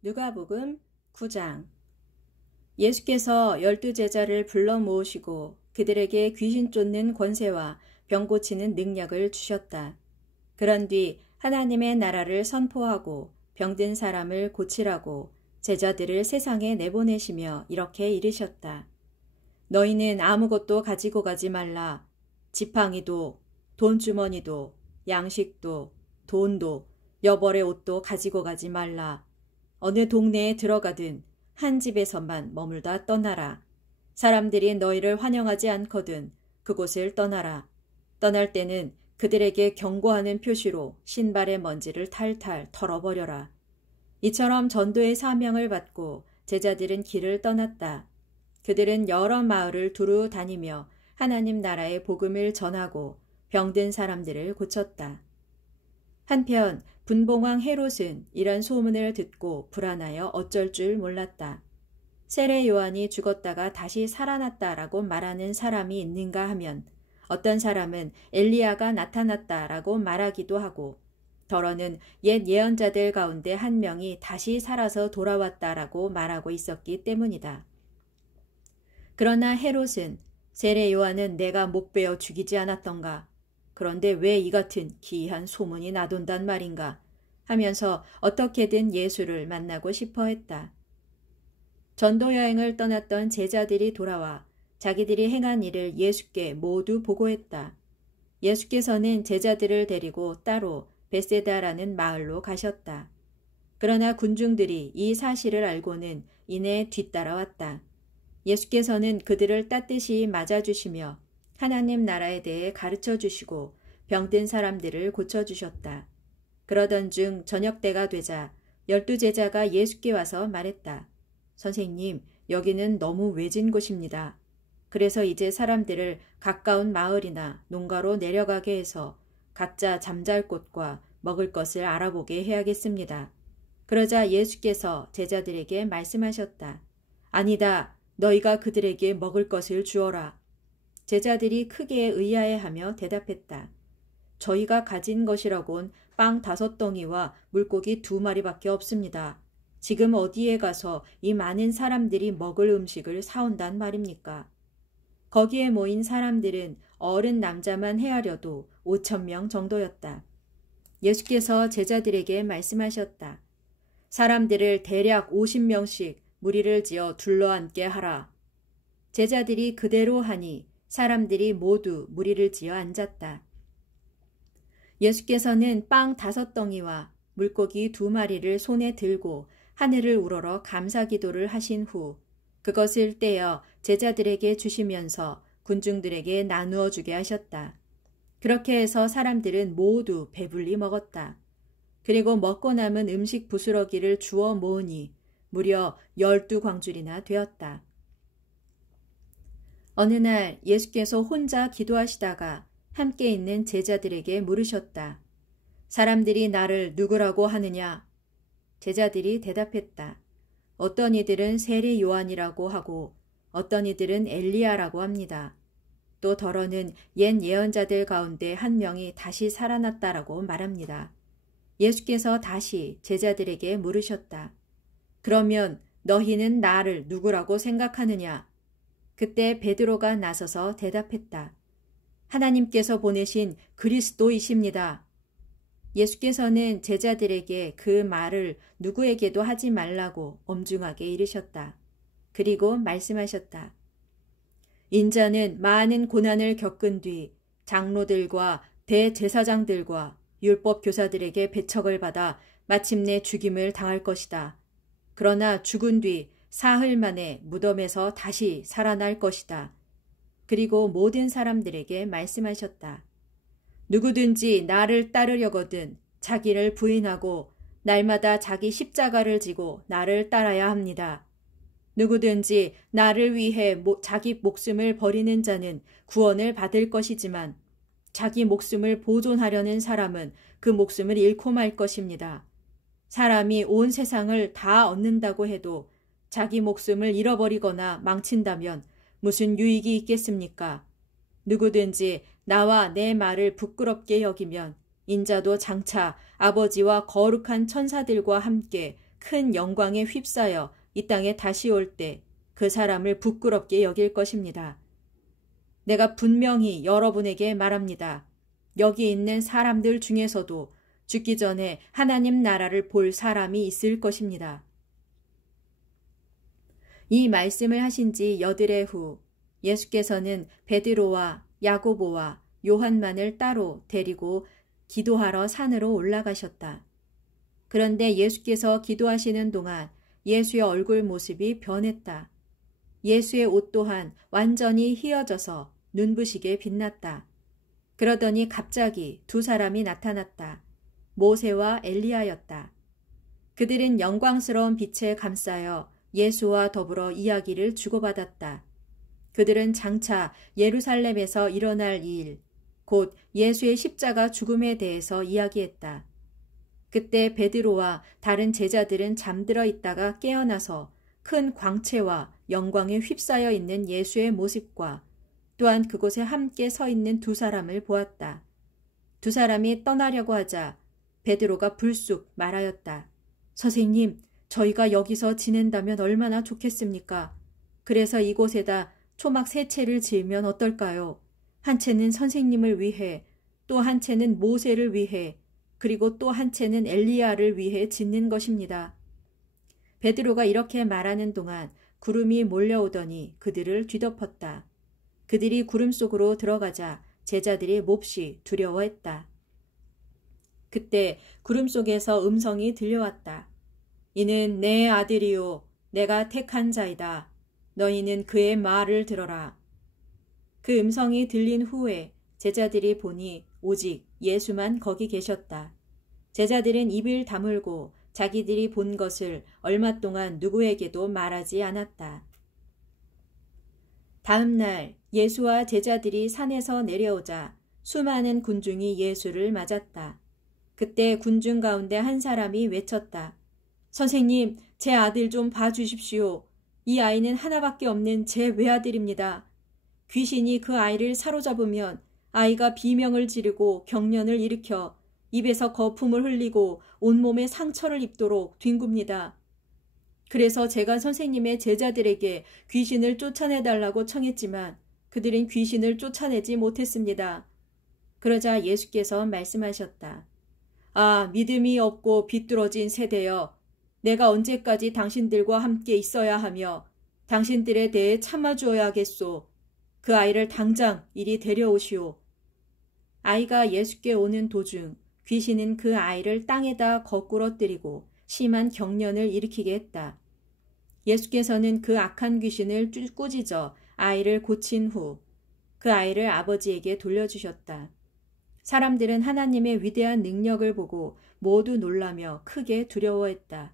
누가복음 9장. 예수께서 12제자를 불러 모으시고 그들에게 귀신 쫓는 권세와 병 고치는 능력을 주셨다. 그런 뒤 하나님의 나라를 선포하고 병든 사람을 고치라고 제자들을 세상에 내보내시며 이렇게 이르셨다. 너희는 아무것도 가지고 가지 말라. 지팡이도 돈주머니도 양식도 돈도 여벌의 옷도 가지고 가지 말라. 어느 동네에 들어가든 한 집에서만 머물다 떠나라. 사람들이 너희를 환영하지 않거든 그곳을 떠나라. 떠날 때는 그들에게 경고하는 표시로 신발의 먼지를 탈탈 털어버려라. 이처럼 전도의 사명을 받고 제자들은 길을 떠났다. 그들은 여러 마을을 두루 다니며 하나님 나라의 복음을 전하고 병든 사람들을 고쳤다. 한편 분봉왕 헤롯은 이런 소문을 듣고 불안하여 어쩔 줄 몰랐다. 세례 요한이 죽었다가 다시 살아났다라고 말하는 사람이 있는가 하면 어떤 사람은 엘리야가 나타났다라고 말하기도 하고 더러는 옛 예언자들 가운데 한 명이 다시 살아서 돌아왔다라고 말하고 있었기 때문이다. 그러나 헤롯은 세례 요한은 내가 목베어 죽이지 않았던가? 그런데 왜 이 같은 기이한 소문이 나돈단 말인가 하면서 어떻게든 예수를 만나고 싶어 했다. 전도 여행을 떠났던 제자들이 돌아와 자기들이 행한 일을 예수께 모두 보고했다. 예수께서는 제자들을 데리고 따로 베세다라는 마을로 가셨다. 그러나 군중들이 이 사실을 알고는 이내 뒤따라왔다. 예수께서는 그들을 따뜻이 맞아주시며 하나님 나라에 대해 가르쳐 주시고 병든 사람들을 고쳐주셨다. 그러던 중 저녁 때가 되자 12제자가 예수께 와서 말했다. 선생님, 여기는 너무 외진 곳입니다. 그래서 이제 사람들을 가까운 마을이나 농가로 내려가게 해서 각자 잠잘 곳과 먹을 것을 알아보게 해야겠습니다. 그러자 예수께서 제자들에게 말씀하셨다. 아니다. 너희가 그들에게 먹을 것을 주어라. 제자들이 크게 의아해하며 대답했다. 저희가 가진 것이라곤 빵 5덩이와 물고기 2마리밖에 없습니다. 지금 어디에 가서 이 많은 사람들이 먹을 음식을 사온단 말입니까? 거기에 모인 사람들은 어른 남자만 헤아려도 5,000명 정도였다. 예수께서 제자들에게 말씀하셨다. 사람들을 대략 50명씩 무리를 지어 둘러앉게 하라. 제자들이 그대로 하니 사람들이 모두 무리를 지어 앉았다. 예수께서는 빵 5덩이와 물고기 2마리를 손에 들고 하늘을 우러러 감사기도를 하신 후 그것을 떼어 제자들에게 주시면서 군중들에게 나누어 주게 하셨다. 그렇게 해서 사람들은 모두 배불리 먹었다. 그리고 먹고 남은 음식 부스러기를 주워 모으니 무려 12광줄이나 되었다. 어느 날 예수께서 혼자 기도하시다가 함께 있는 제자들에게 물으셨다. 사람들이 나를 누구라고 하느냐? 제자들이 대답했다. 어떤 이들은 세례 요한이라고 하고 어떤 이들은 엘리야라고 합니다. 또 더러는 옛 예언자들 가운데 한 명이 다시 살아났다라고 말합니다. 예수께서 다시 제자들에게 물으셨다. 그러면 너희는 나를 누구라고 생각하느냐? 그때 베드로가 나서서 대답했다. 하나님께서 보내신 그리스도이십니다. 예수께서는 제자들에게 그 말을 누구에게도 하지 말라고 엄중하게 이르셨다. 그리고 말씀하셨다. 인자는 많은 고난을 겪은 뒤 장로들과 대제사장들과 율법 교사들에게 배척을 받아 마침내 죽임을 당할 것이다. 그러나 죽은 뒤 사흘 만에 무덤에서 다시 살아날 것이다. 그리고 모든 사람들에게 말씀하셨다. 누구든지 나를 따르려거든 자기를 부인하고 날마다 자기 십자가를 지고 나를 따라야 합니다. 누구든지 나를 위해 자기 목숨을 버리는 자는 구원을 받을 것이지만 자기 목숨을 보존하려는 사람은 그 목숨을 잃고 말 것입니다. 사람이 온 세상을 다 얻는다고 해도 자기 목숨을 잃어버리거나 망친다면 무슨 유익이 있겠습니까? 누구든지 나와 내 말을 부끄럽게 여기면 인자도 장차 아버지와 거룩한 천사들과 함께 큰 영광에 휩싸여 이 땅에 다시 올 때 그 사람을 부끄럽게 여길 것입니다. 내가 분명히 여러분에게 말합니다. 여기 있는 사람들 중에서도 죽기 전에 하나님 나라를 볼 사람이 있을 것입니다. 이 말씀을 하신 지 여드레 후 예수께서는 베드로와 야고보와 요한만을 따로 데리고 기도하러 산으로 올라가셨다. 그런데 예수께서 기도하시는 동안 예수의 얼굴 모습이 변했다. 예수의 옷 또한 완전히 휘어져서 눈부시게 빛났다. 그러더니 갑자기 두 사람이 나타났다. 모세와 엘리야였다. 그들은 영광스러운 빛에 감싸여 예수와 더불어 이야기를 주고받았다. 그들은 장차 예루살렘에서 일어날 일, 곧 예수의 십자가 죽음에 대해서 이야기했다. 그때 베드로와 다른 제자들은 잠들어 있다가 깨어나서 큰 광채와 영광에 휩싸여 있는 예수의 모습과 또한 그곳에 함께 서 있는 두 사람을 보았다. 두 사람이 떠나려고 하자 베드로가 불쑥 말하였다. 선생님, 저희가 여기서 지낸다면 얼마나 좋겠습니까? 그래서 이곳에다 초막 세 채를 지으면 어떨까요? 한 채는 선생님을 위해, 또 한 채는 모세를 위해, 그리고 또 한 채는 엘리야를 위해 짓는 것입니다. 베드로가 이렇게 말하는 동안 구름이 몰려오더니 그들을 뒤덮었다. 그들이 구름 속으로 들어가자 제자들이 몹시 두려워했다. 그때 구름 속에서 음성이 들려왔다. 이는 내 아들이요 내가 택한 자이다. 너희는 그의 말을 들어라. 그 음성이 들린 후에 제자들이 보니 오직 예수만 거기 계셨다. 제자들은 입을 다물고 자기들이 본 것을 얼마 동안 누구에게도 말하지 않았다. 다음 날 예수와 제자들이 산에서 내려오자 수많은 군중이 예수를 맞았다. 그때 군중 가운데 한 사람이 외쳤다. 선생님, 제 아들 좀 봐주십시오. 이 아이는 하나밖에 없는 제 외아들입니다. 귀신이 그 아이를 사로잡으면 아이가 비명을 지르고 경련을 일으켜 입에서 거품을 흘리고 온몸에 상처를 입도록 뒹굽니다. 그래서 제가 선생님의 제자들에게 귀신을 쫓아내달라고 청했지만 그들은 귀신을 쫓아내지 못했습니다. 그러자 예수께서 말씀하셨다. 아, 믿음이 없고 비뚤어진 세대여, 내가 언제까지 당신들과 함께 있어야 하며 당신들에 대해 참아주어야겠소. 그 아이를 당장 이리 데려오시오. 아이가 예수께 오는 도중 귀신은 그 아이를 땅에다 거꾸러뜨리고 심한 경련을 일으키게 했다. 예수께서는 그 악한 귀신을 꾸짖어 아이를 고친 후 그 아이를 아버지에게 돌려주셨다. 사람들은 하나님의 위대한 능력을 보고 모두 놀라며 크게 두려워했다.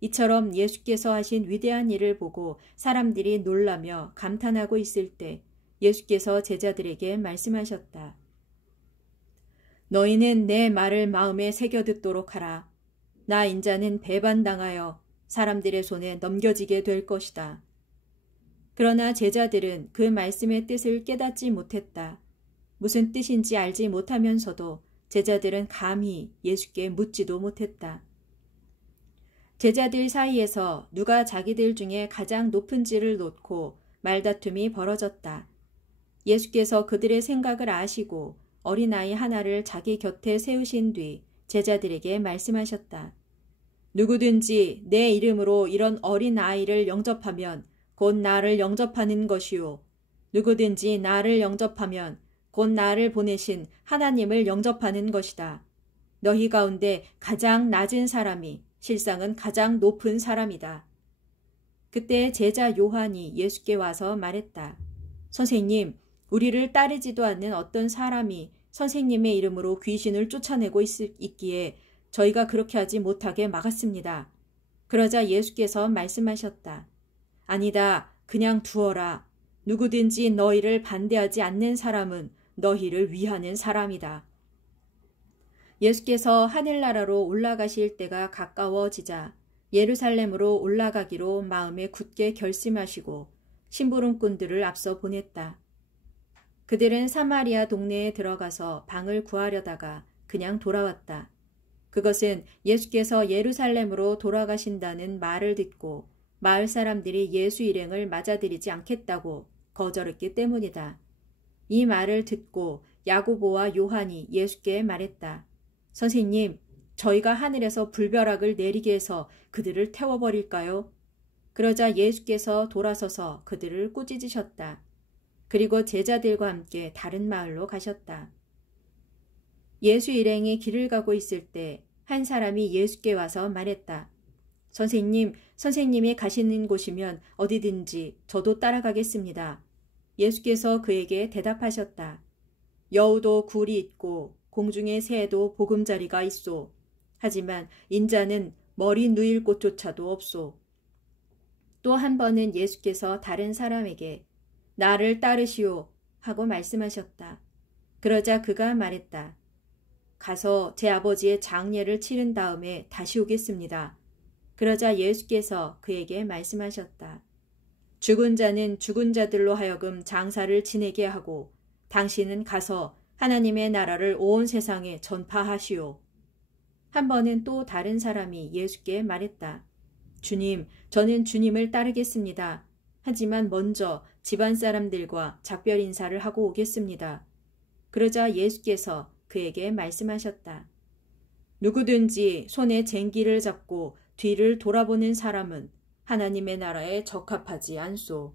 이처럼 예수께서 하신 위대한 일을 보고 사람들이 놀라며 감탄하고 있을 때 예수께서 제자들에게 말씀하셨다. 너희는 내 말을 마음에 새겨 듣도록 하라. 나 인자는 배반당하여 사람들의 손에 넘겨지게 될 것이다. 그러나 제자들은 그 말씀의 뜻을 깨닫지 못했다. 무슨 뜻인지 알지 못하면서도 제자들은 감히 예수께 묻지도 못했다. 제자들 사이에서 누가 자기들 중에 가장 높은지를 놓고 말다툼이 벌어졌다. 예수께서 그들의 생각을 아시고 어린아이 하나를 자기 곁에 세우신 뒤 제자들에게 말씀하셨다. 누구든지 내 이름으로 이런 어린아이를 영접하면 곧 나를 영접하는 것이요. 누구든지 나를 영접하면 곧 나를 보내신 하나님을 영접하는 것이다. 너희 가운데 가장 낮은 사람이 실상은 가장 높은 사람이다. 그때 제자 요한이 예수께 와서 말했다. 선생님, 우리를 따르지도 않는 어떤 사람이 선생님의 이름으로 귀신을 쫓아내고 있기에 저희가 그렇게 하지 못하게 막았습니다. 그러자 예수께서 말씀하셨다. 아니다. 그냥 두어라. 누구든지 너희를 반대하지 않는 사람은 너희를 위하는 사람이다. 예수께서 하늘나라로 올라가실 때가 가까워지자 예루살렘으로 올라가기로 마음에 굳게 결심하시고 심부름꾼들을 앞서 보냈다. 그들은 사마리아 동네에 들어가서 방을 구하려다가 그냥 돌아왔다. 그것은 예수께서 예루살렘으로 돌아가신다는 말을 듣고 마을 사람들이 예수 일행을 맞아들이지 않겠다고 거절했기 때문이다. 이 말을 듣고 야고보와 요한이 예수께 말했다. 선생님, 저희가 하늘에서 불벼락을 내리게 해서 그들을 태워버릴까요? 그러자 예수께서 돌아서서 그들을 꾸짖으셨다. 그리고 제자들과 함께 다른 마을로 가셨다. 예수 일행이 길을 가고 있을 때 한 사람이 예수께 와서 말했다. 선생님, 선생님이 가시는 곳이면 어디든지 저도 따라가겠습니다. 예수께서 그에게 대답하셨다. 여우도 굴이 있고 공중의 새에도 보금자리가 있소. 하지만 인자는 머리 누일 곳조차도 없소. 또 한 번은 예수께서 다른 사람에게 나를 따르시오 하고 말씀하셨다. 그러자 그가 말했다. 가서 제 아버지의 장례를 치른 다음에 다시 오겠습니다. 그러자 예수께서 그에게 말씀하셨다. 죽은 자는 죽은 자들로 하여금 장사를 지내게 하고 당신은 가서 하나님의 나라를 온 세상에 전파하시오. 한 번은 또 다른 사람이 예수께 말했다. 주님, 저는 주님을 따르겠습니다. 하지만 먼저 집안 사람들과 작별 인사를 하고 오겠습니다. 그러자 예수께서 그에게 말씀하셨다. 누구든지 손에 쟁기를 잡고 뒤를 돌아보는 사람은 하나님의 나라에 적합하지 않소.